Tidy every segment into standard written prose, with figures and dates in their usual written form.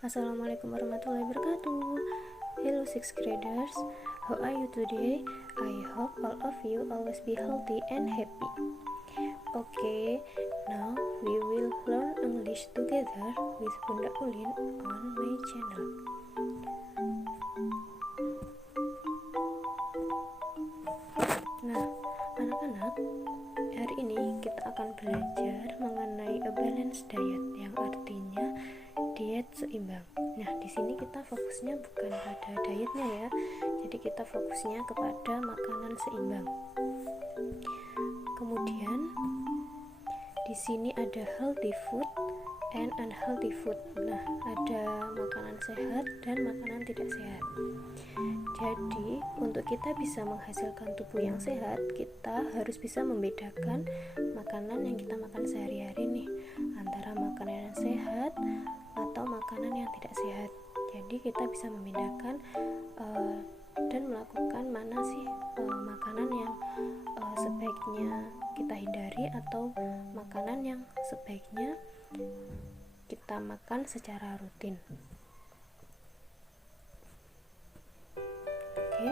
Assalamualaikum warahmatullahi wabarakatuh. Hello sixth graders, how are you today? I hope all of you always be healthy and happy. Okay, now we will learn English together with Bunda Ulin on my channel. Nah, anak-anak, hari ini kita akan belajar mengenai a balanced diet, yang artinya diet seimbang. Nah, di sini kita fokusnya bukan pada dietnya ya. Jadi kita fokusnya kepada makanan seimbang. Kemudian di sini ada healthy food and unhealthy food. Nah, ada makanan sehat dan makanan tidak sehat. Jadi, untuk kita bisa menghasilkan tubuh yang sehat, kita harus bisa membedakan makanan yang kita makan sehari-hari nih, antara makanan yang sehat atau makanan yang tidak sehat. Jadi kita bisa membedakan dan melakukan mana sih makanan yang sebaiknya kita hindari atau makanan yang sebaiknya kita makan secara rutin. Oke,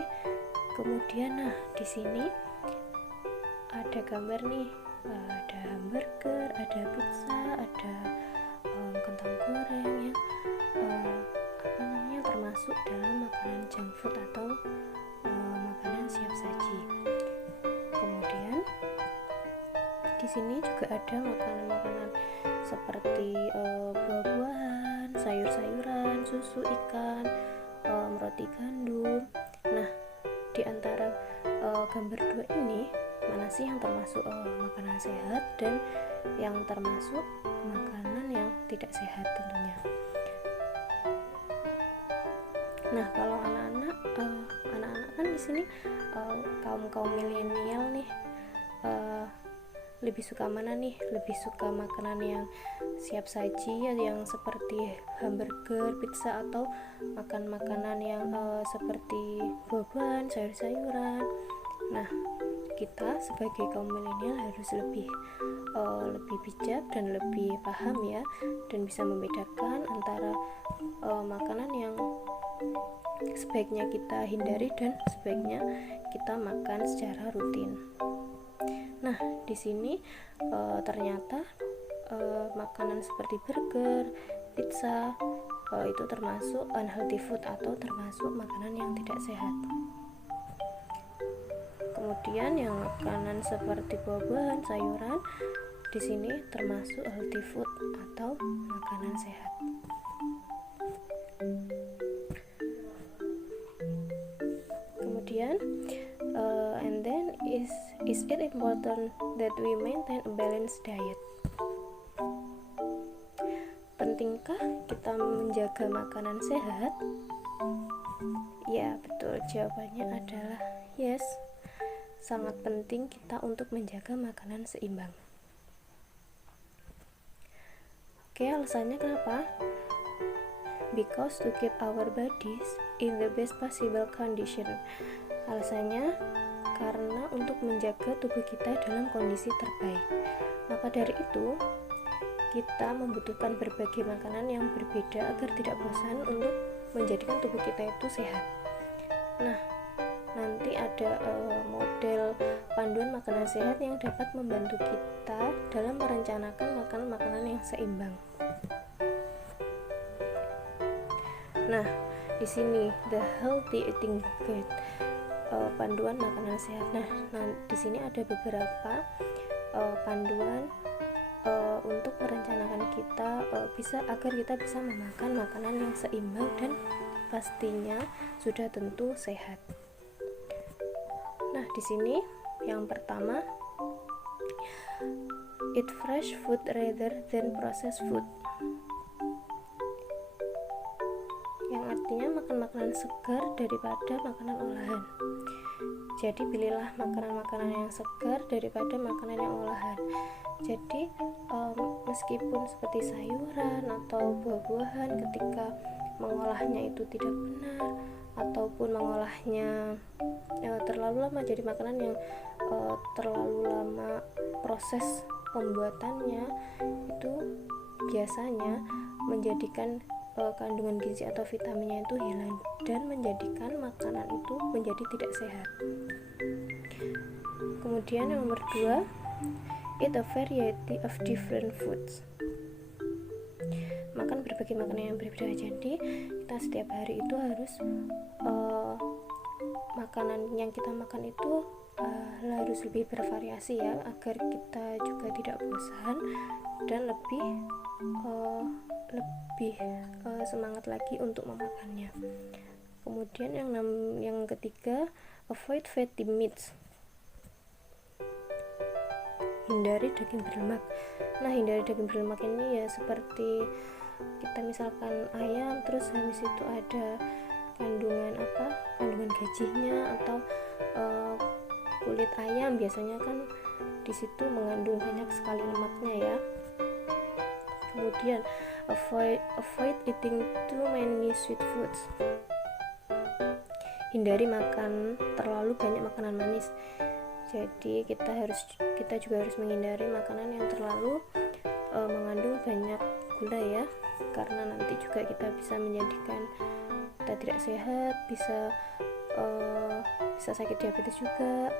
kemudian nah di sini ada gambar nih, ada hamburger, ada pizza, ada kentang goreng yang termasuk dalam makanan junk food atau makanan siap saji. Kemudian di sini juga ada makanan-makanan seperti buah-buahan, sayur-sayuran, susu ikan, roti gandum. Nah, di antara gambar dua ini, mana sih yang termasuk makanan sehat dan yang termasuk makanan yang tidak sehat tentunya. Nah, kalau anak-anak kan di sini kaum milenial nih, lebih suka mana nih? Lebih suka makanan yang siap saji ya, yang seperti hamburger, pizza, atau makan makanan yang seperti buah-buahan, sayur-sayuran. Nah, kita sebagai kaum milenial harus lebih bijak dan lebih paham ya, dan bisa membedakan antara makanan yang sebaiknya kita hindari dan sebaiknya kita makan secara rutin. Nah, di sini ternyata makanan seperti burger, pizza itu termasuk unhealthy food atau termasuk makanan yang tidak sehat. Kemudian yang makanan seperti buah-buahan, sayuran di sini termasuk healthy food atau makanan sehat. Kemudian and then is it important that we maintain a balanced diet? Pentingkah kita menjaga makanan sehat? Ya, betul, jawabannya adalah yes. Sangat penting kita untuk menjaga makanan seimbang. Oke, alasannya kenapa? Because to keep our bodies in the best possible condition. Alasannya karena untuk menjaga tubuh kita dalam kondisi terbaik. Maka dari itu, kita membutuhkan berbagai makanan yang berbeda agar tidak bosan untuk menjadikan tubuh kita itu sehat. Nah, nanti ada model panduan makanan sehat yang dapat membantu kita dalam merencanakan makanan-makanan yang seimbang. Nah, di sini the healthy eating guide, panduan makanan sehat. Nah, di sini ada beberapa panduan untuk merencanakan kita agar kita bisa memakan makanan yang seimbang dan pastinya sudah tentu sehat. Nah, di sini yang pertama, eat fresh food rather than processed food. Yang artinya makan makanan segar daripada makanan olahan. Jadi pilihlah makanan-makanan yang segar daripada makanan yang olahan. Jadi meskipun seperti sayuran atau buah-buahan, ketika mengolahnya itu tidak benar ataupun mengolahnya terlalu lama, jadi makanan yang terlalu lama proses pembuatannya, itu biasanya menjadikan kandungan gizi atau vitaminnya itu hilang dan menjadikan makanan itu menjadi tidak sehat. Kemudian yang nomor 2, eat a variety of different foods. Makan berbagai makanan yang berbeda. Jadi kita setiap hari itu harus makanan yang kita makan itu harus lebih bervariasi ya, agar kita juga tidak bosan dan lebih semangat lagi untuk memakannya. Kemudian yang ketiga, avoid fatty meats. Hindari daging berlemak. Nah, hindari daging berlemak ini ya seperti kita misalkan ayam, terus habis itu ada kandungan gajinya atau kulit ayam, biasanya kan di situ mengandung banyak sekali lemaknya ya. Kemudian avoid eating too many sweet foods. Hindari makan terlalu banyak makanan manis. Jadi kita juga harus menghindari makanan yang terlalu mengandung banyak gula ya, karena nanti juga kita bisa menjadikan kita tidak sehat, bisa sakit diabetes juga.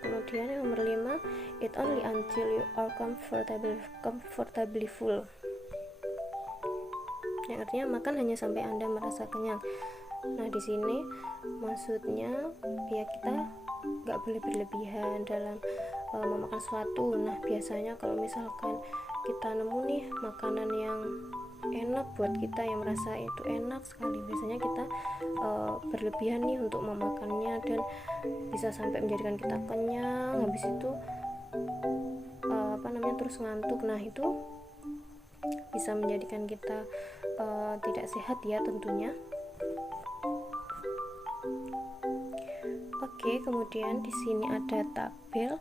Kemudian yang nomor 5, eat only until you are comfortably full. Yang artinya makan hanya sampai Anda merasa kenyang. Nah, di sini maksudnya ya kita nggak boleh berlebihan dalam memakan sesuatu. Nah, biasanya kalau misalkan kita nemu nih makanan yang enak buat kita, yang merasa itu enak sekali, biasanya kita berlebihan nih untuk memakannya dan bisa sampai menjadikan kita kenyang, habis itu terus ngantuk. Nah, itu bisa menjadikan kita tidak sehat ya tentunya. Oke, kemudian di sini ada tabel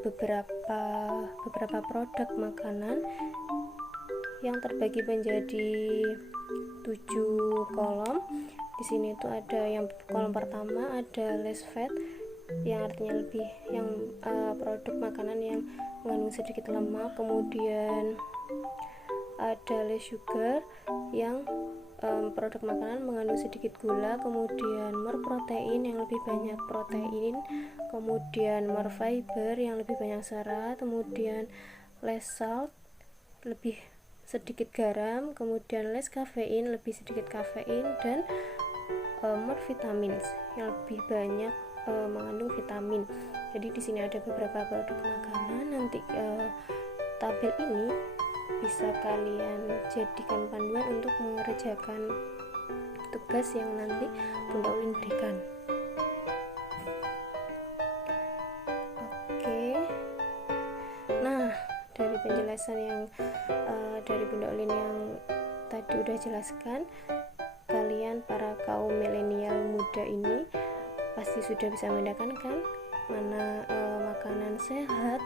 beberapa produk makanan yang terbagi menjadi 7 kolom. Di sini itu ada yang kolom pertama ada less fat, yang artinya produk makanan yang mengandung sedikit lemak. Kemudian ada less sugar, yang produk makanan mengandung sedikit gula. Kemudian more protein, yang lebih banyak protein. Kemudian more fiber, yang lebih banyak serat. Kemudian less salt, lebih sedikit garam. Kemudian less caffeine, lebih sedikit kafein. Dan more vitamins, yang lebih banyak mengandung vitamin. Jadi di sini ada beberapa produk makanan. Nanti tabel ini bisa kalian jadikan panduan untuk mengerjakan tugas yang nanti Bunda Ulin berikan. Oke, nah dari penjelasan yang dari Bunda Ulin yang tadi udah jelaskan, kalian para kaum milenial muda ini pasti sudah bisa membedakan kan mana makanan sehat,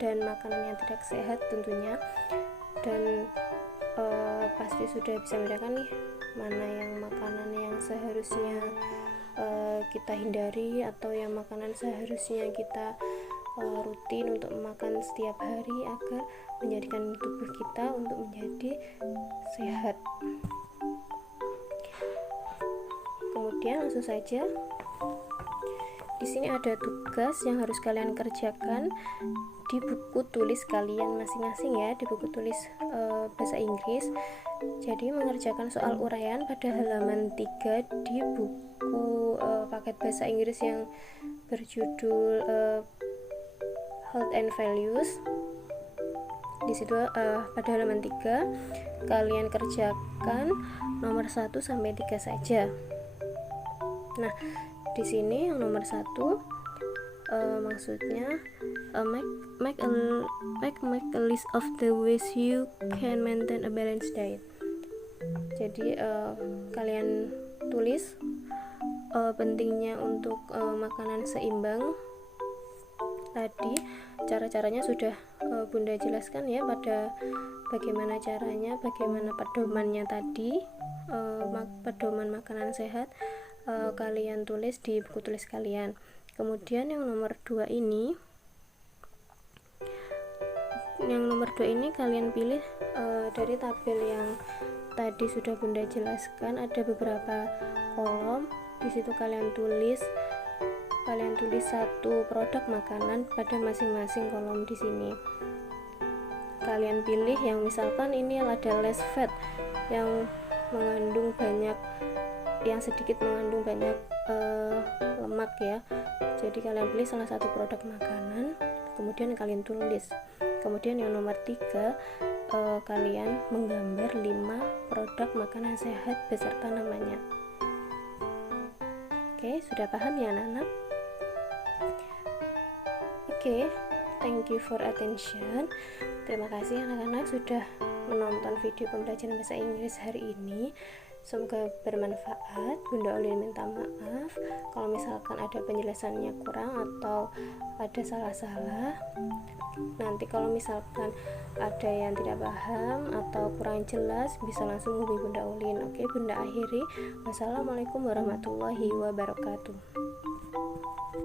dan makanan yang tidak sehat tentunya, dan pasti sudah bisa membedakan nih mana yang makanan yang seharusnya kita hindari atau yang makanan seharusnya kita rutin untuk makan setiap hari agar menjadikan tubuh kita untuk menjadi sehat. Kemudian langsung saja, di sini ada tugas yang harus kalian kerjakan di buku tulis kalian masing-masing ya, di buku tulis bahasa Inggris. Jadi mengerjakan soal uraian pada halaman 3 di buku paket bahasa Inggris yang berjudul Health and Values. Di situ pada halaman 3 kalian kerjakan nomor 1 sampai 3 saja. Nah, di sini yang nomor 1 maksudnya make a list of the ways you can maintain a balanced diet. Jadi kalian tulis pentingnya untuk makanan seimbang. Tadi cara-caranya sudah Bunda jelaskan ya, pada bagaimana caranya, bagaimana pedomannya tadi, pedoman makanan sehat. Kalian tulis di buku tulis kalian. Kemudian yang nomor 2 ini yang nomor 2 ini kalian pilih dari tabel yang tadi sudah Bunda jelaskan. Ada beberapa kolom, di situ kalian tulis satu produk makanan pada masing-masing kolom. Di sini kalian pilih yang misalkan ini ada less fat, yang mengandung banyak, yang sedikit mengandung banyak lemak ya. Jadi kalian pilih salah satu produk makanan, kemudian kalian tulis. Kemudian yang nomor 3, kalian menggambar 5 produk makanan sehat beserta namanya. Oke, sudah paham ya anak-anak? Oke, thank you for attention. Terima kasih anak-anak sudah menonton video pembelajaran bahasa Inggris hari ini. Semoga bermanfaat. Bunda Ulin minta maaf kalau misalkan ada penjelasannya kurang atau ada salah-salah. Nanti kalau misalkan ada yang tidak paham atau kurang jelas, bisa langsung hubungi Bunda Ulin. Oke, Bunda akhiri. Wassalamualaikum warahmatullahi wabarakatuh.